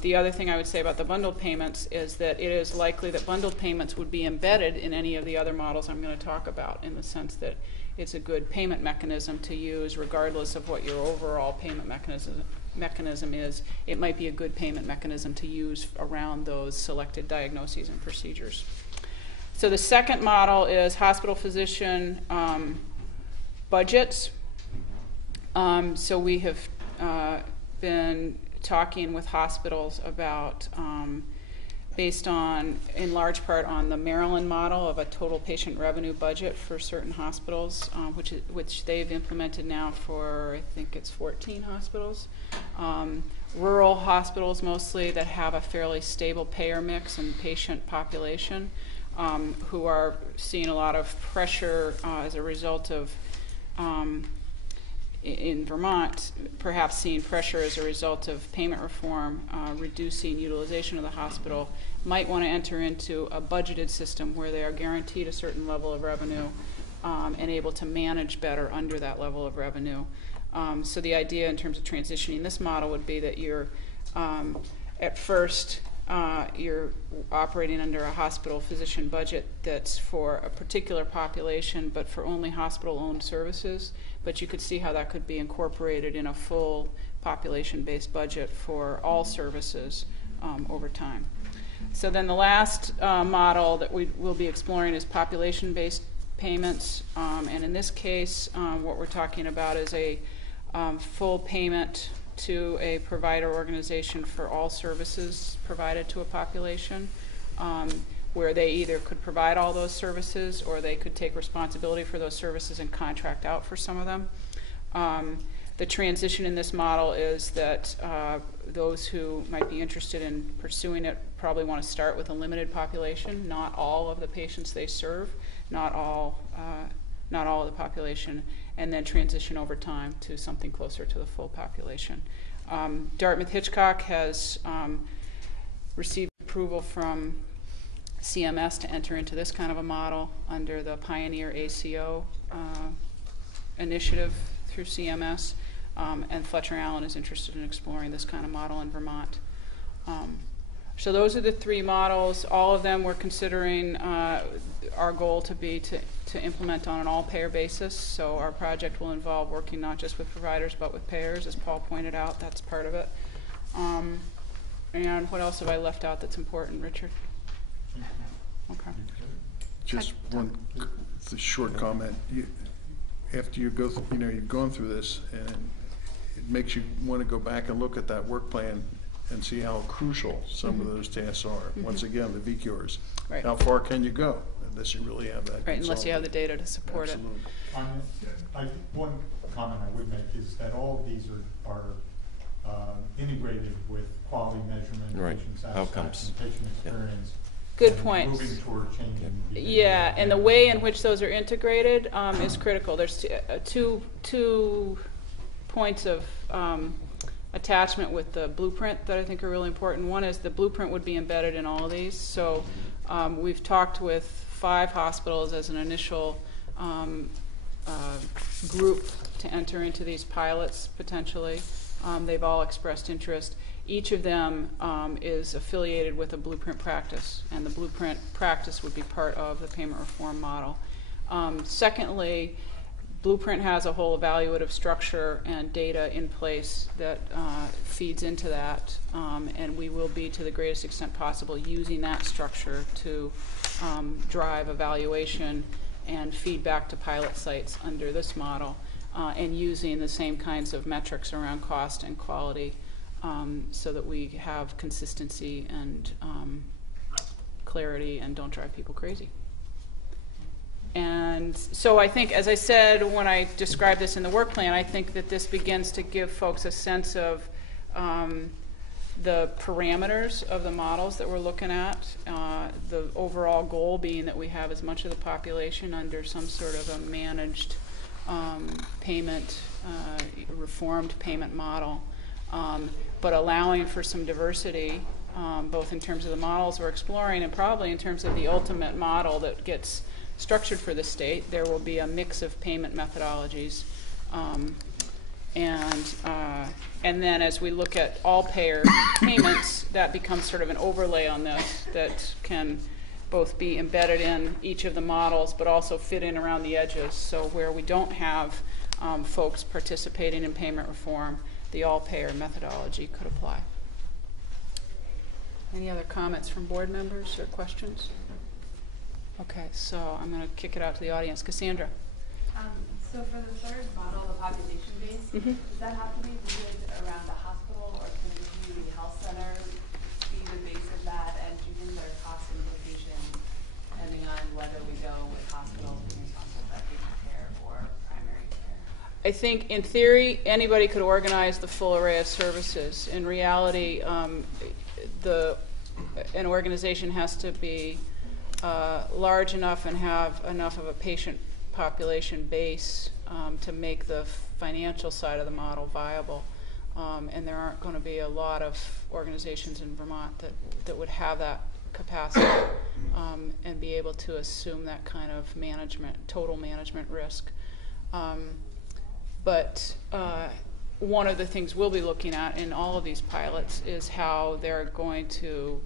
The other thing I would say about the bundled payments is that it is likely that bundled payments would be embedded in any of the other models I'm going to talk about, in the sense that it's a good payment mechanism to use regardless of what your overall payment mechanism is. It might be a good payment mechanism to use around those selected diagnoses and procedures. So the second model is hospital physician budgets. So we have been talking with hospitals about, based on, in large part, on the Maryland model of a total patient revenue budget for certain hospitals, which they've implemented now for, I think it's 14 hospitals. Rural hospitals mostly that have a fairly stable payer mix and patient population, who are seeing a lot of pressure as a result of, in Vermont, perhaps seeing pressure as a result of payment reform, reducing utilization of the hospital, might want to enter into a budgeted system where they are guaranteed a certain level of revenue and able to manage better under that level of revenue. So the idea in terms of transitioning this model would be that you're, at first, you're operating under a hospital physician budget that's for a particular population, but for only hospital-owned services. But you could see how that could be incorporated in a full population-based budget for all services over time. So then the last model that we will be exploring is population-based payments. And in this case, what we're talking about is a full payment to a provider organization for all services provided to a population, where they either could provide all those services or they could take responsibility for those services and contract out for some of them. The transition in this model is that those who might be interested in pursuing it probably want to start with a limited population, not all of the patients they serve, not all of the population, and then transition over time to something closer to the full population. Dartmouth-Hitchcock has received approval from CMS to enter into this kind of a model under the Pioneer ACO initiative through CMS, and Fletcher Allen is interested in exploring this kind of model in Vermont. So those are the three models. All of them we're considering our goal to be to implement on an all-payer basis. So our project will involve working not just with providers but with payers, as Paul pointed out. That's part of it. And what else have I left out that's important, Richard? Okay. Just one short comment. After you go, you've gone through this, and it makes you want to go back and look at that work plan and see how crucial some of those tasks are. Once again, the VCures. Right. How far can you go unless you really have that? Right, unless you have the data to support Absolutely. it. One comment I would make is that all of these are integrated with quality measurement, Right. patient satisfaction, Outcomes. patient experience. Good and point. Moving toward changing behavior. Yeah, and the way in which those are integrated is critical. There's two points of attachment with the blueprint that I think are really important. One is the blueprint would be embedded in all of these. So we've talked with 5 hospitals as an initial group to enter into these pilots potentially. They've all expressed interest. Each of them is affiliated with a blueprint practice, and the blueprint practice would be part of the payment reform model. Secondly, Blueprint has a whole evaluative structure and data in place that feeds into that, and we will be, to the greatest extent possible, using that structure to drive evaluation and feedback to pilot sites under this model, and using the same kinds of metrics around cost and quality so that we have consistency and clarity and don't drive people crazy. And so I think, as I said when I described this in the work plan, I think that this begins to give folks a sense of the parameters of the models that we're looking at, the overall goal being that we have as much of the population under some sort of a managed payment, reformed payment model, but allowing for some diversity, both in terms of the models we're exploring and probably in terms of the ultimate model that gets structured for the state. There will be a mix of payment methodologies. And then as we look at all payer payments, that becomes sort of an overlay on this that can both be embedded in each of the models but also fit in around the edges. So where we don't have folks participating in payment reform, the all payer methodology could apply. Any other comments from board members or questions? Okay, so I'm going to kick it out to the audience. Cassandra. So for the third model, the population base, does that have to be rooted around a hospital, or can the community health center be the base of that? And do you think there are cost implications depending on whether we go with hospitals being responsible for patient care or primary care? I think in theory, anybody could organize the full array of services. In reality, an organization has to be large enough and have enough of a patient population base to make the financial side of the model viable. And there aren't going to be a lot of organizations in Vermont that would have that capacity and be able to assume that kind of total management risk. But one of the things we'll be looking at in all of these pilots is how they're going to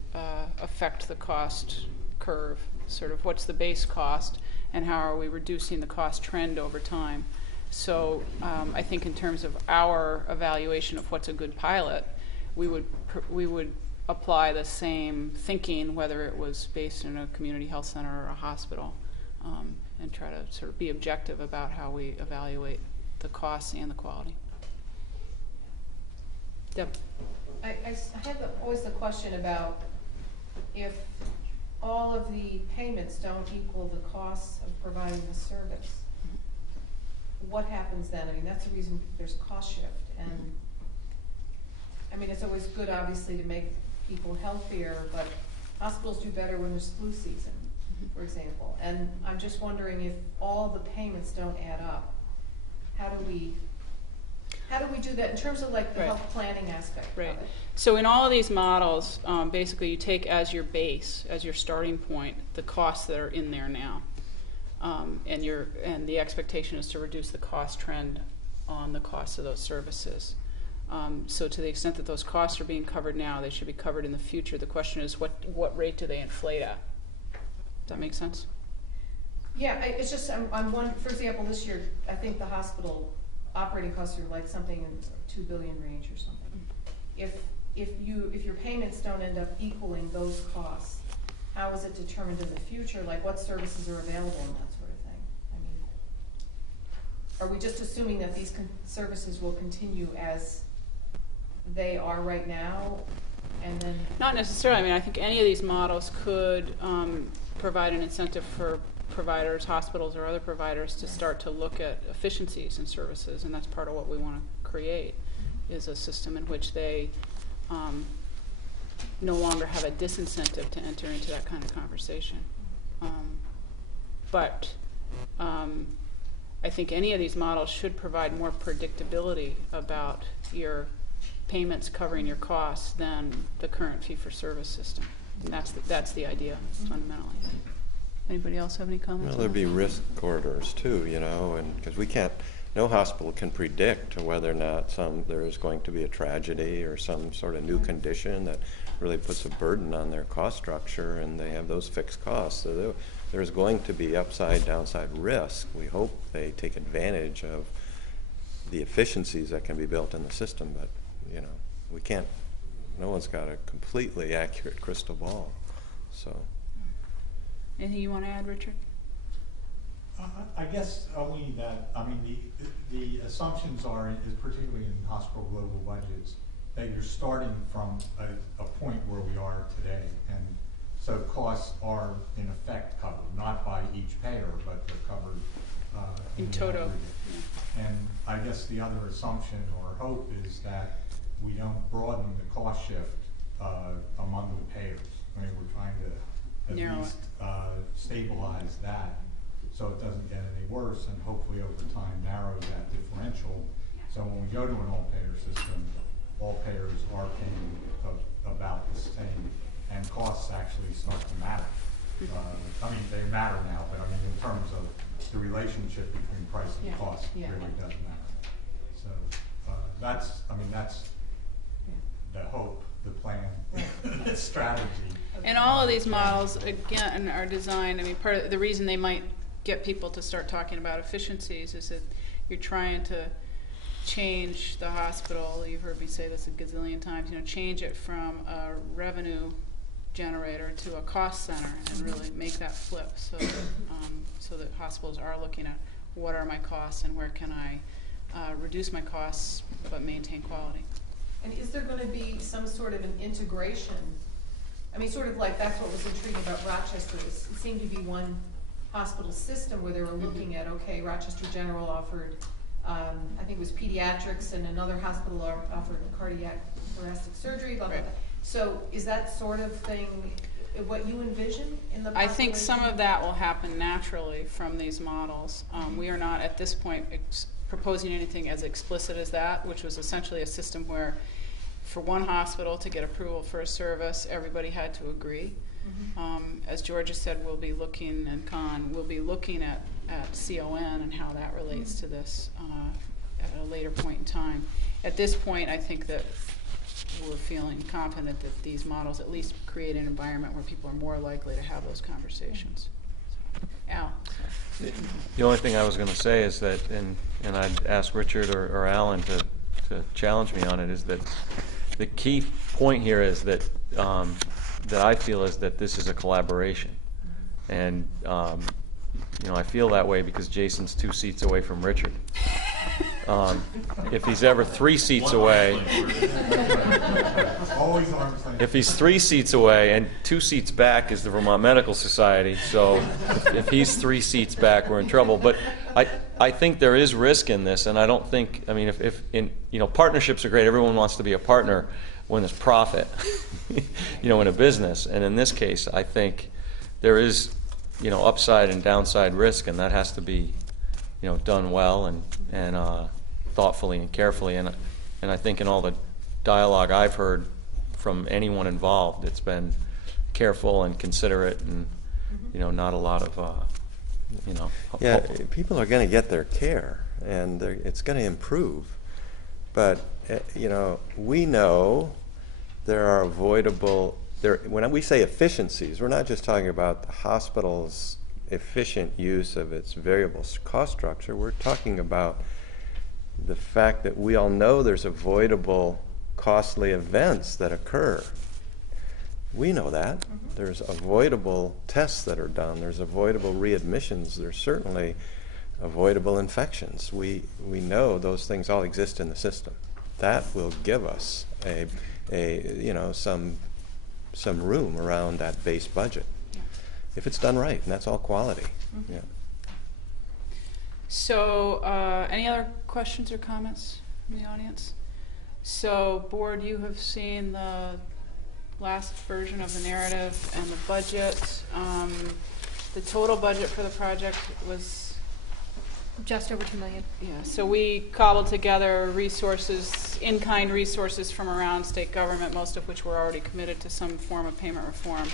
affect the cost curve, sort of what's the base cost and how are we reducing the cost trend over time. So I think in terms of our evaluation of what's a good pilot, we would apply the same thinking whether it was based in a community health center or a hospital, and try to sort of be objective about how we evaluate the costs and the quality. Deb. I have always the question about if all of the payments don't equal the costs of providing the service, what happens then? I mean, that's the reason there's cost shift. And I mean, it's always good, obviously, to make people healthier, but hospitals do better when there's flu season, for example. And I'm just wondering if all the payments don't add up, how do we do that in terms of like the health planning aspect of it? So in all of these models, basically you take as your base, as your starting point, the costs that are in there now. And the expectation is to reduce the cost trend on the cost of those services. So to the extent that those costs are being covered now, they should be covered in the future. The question is what rate do they inflate at? Does that make sense? Yeah, it's just, I'm one, for example, this year, I think the hospital operating costs are like something in the $2 billion range or something. If your payments don't end up equaling those costs, how is it determined in the future? Like what services are available and that sort of thing? I mean, are we just assuming that these services will continue as they are right now, and then? Not necessarily. I mean, I think any of these models could provide an incentive for providers, hospitals, or other providers to start to look at efficiencies in services, and that's part of what we want to create, is a system in which they no longer have a disincentive to enter into that kind of conversation. But I think any of these models should provide more predictability about your payments covering your costs than the current fee-for-service system. And that's the idea, fundamentally. Anybody else have any comments? Well, there'd be risk corridors too, and because no hospital can predict whether or not there is going to be a tragedy or some sort of new condition that really puts a burden on their cost structure, and they have those fixed costs. So there's going to be upside, downside risk. We hope they take advantage of the efficiencies that can be built in the system, but we can't. No one's got a completely accurate crystal ball, so. Anything you want to add, Richard? I guess only that, I mean, the assumptions are, particularly in hospital global budgets, that you're starting from a point where we are today. And So costs are in effect covered, not by each payer, but they're covered In the toto. aggregate. And I guess the other assumption or hope is that we don't broaden the cost shift among the payers. I mean, we're trying to at Narrow least stabilize that so it doesn't get any worse, and hopefully over time narrow that differential. So when we go to an all-payer system, all payers are paying about the same, and costs actually start to matter. I mean, they matter now, but I mean, in terms of the relationship between price and cost, really does matter. So that's the hope, the plan, the strategy. And all of these models, again, are designed, I mean, part of the reason they might get people to start talking about efficiencies is that you're trying to change the hospital, you've heard me say this a gazillion times, change it from a revenue generator to a cost center and really make that flip so that hospitals are looking at what are my costs and where can I reduce my costs but maintain quality. And is there going to be some sort of an integration? I mean, sort of like that's what was intriguing about Rochester. It seemed to be one hospital system where they were looking at, okay, Rochester General offered, I think it was pediatrics, and another hospital offered cardiac thoracic surgery, blah, blah, blah. So is that sort of thing what you envision in the I think some of that will happen naturally from these models. We are not at this point proposing anything as explicit as that, which was essentially a system where for one hospital to get approval for a service, everybody had to agree. As Georgia said, we'll be looking, and Con, we'll be looking at CON and how that relates to this at a later point in time. At this point, I think that we're feeling confident that these models at least create an environment where people are more likely to have those conversations. Al? The only thing I was going to say is that, and I'd ask Richard or Alan to challenge me on it, is that the key point here is that that I feel is that this is a collaboration, and I feel that way because Jason's 2 seats away from Richard. If he's ever 3 seats away, if he's 3 seats away and 2 seats back is the Vermont Medical Society, so if he's 3 seats back, we're in trouble. But I think there is risk in this, and I don't think, I mean, if in partnerships are great. Everyone wants to be a partner when there's profit, in a business. And in this case, I think there is, upside and downside risk, and that has to be, done well and thoughtfully and carefully. And I think in all the dialogue I've heard from anyone involved, it's been careful and considerate, and not a lot of Yeah, people are going to get their care, and it's going to improve. But we know there are avoidable. When we say efficiencies, we're not just talking about the hospital's efficient use of its variable cost structure. We're talking about the fact that we all know there's avoidable costly events that occur. We know that. There's avoidable tests that are done. There's avoidable readmissions. There's certainly avoidable infections. We know those things all exist in the system. That will give us some room around that base budget, if it's done right, and that's all quality. Yeah. So, any other questions or comments from the audience? So, board, you have seen the last version of the narrative and the budget. The total budget for the project was Just over $2 million. Yeah, so we cobbled together resources, in-kind resources from around state government, most of which were already committed to some form of payment reform,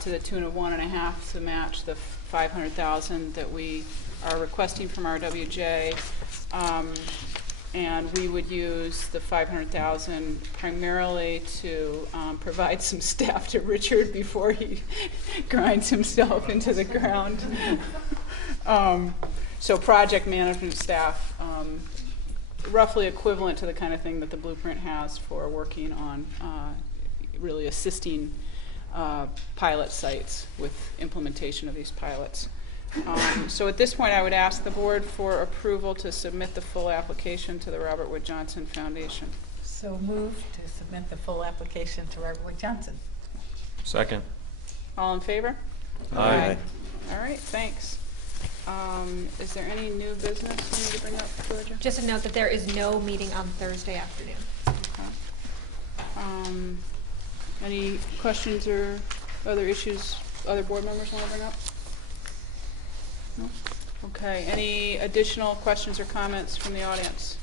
to the tune of 1.5 to match the $500,000 that we are requesting from RWJ. And we would use the $500,000 primarily to provide some staff to Richard before he grinds himself into the ground. So project management staff, roughly equivalent to the kind of thing that the blueprint has for working on really assisting pilot sites with implementation of these pilots. So at this point, I would ask the board for approval to submit the full application to the Robert Wood Johnson Foundation. So moved to submit the full application to Robert Wood Johnson. Second. All in favor? Aye. All right, thanks. Is there any new business we need to bring up, Georgia? Just a note that there is no meeting on Thursday afternoon. Okay. Any questions or other issues other board members want to bring up? No? Okay, any additional questions or comments from the audience?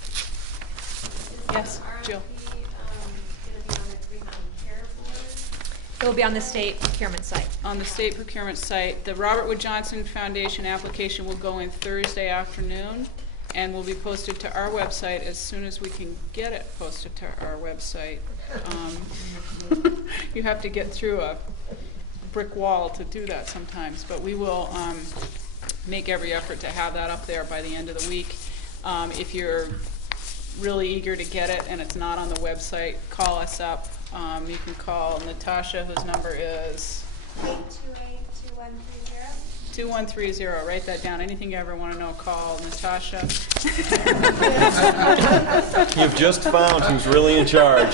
Yes, Jill. It will be on the state procurement site. On the state procurement site, the Robert Wood Johnson Foundation application will go in Thursday afternoon and will be posted to our website as soon as we can get it posted to our website. You have to get through a brick wall to do that sometimes, but we will make every effort to have that up there by the end of the week. If you're really eager to get it and it's not on the website, call us up. You can call Natasha, whose number is 828-2130. Write that down. Anything you ever want to know, call Natasha. You've just found who's really in charge.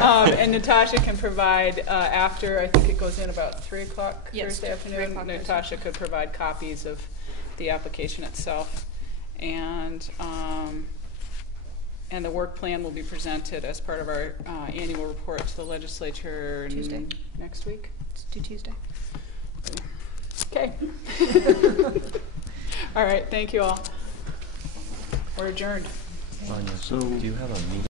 And Natasha can provide, after, I think it goes in about 3 o'clock Yes, Thursday 3 afternoon. o'clock Natasha could provide copies of the application itself. And the work plan will be presented as part of our annual report to the legislature Tuesday. Next week. Let's do Tuesday. Okay. All right, thank you all. We're adjourned. Anya, do you have a meeting?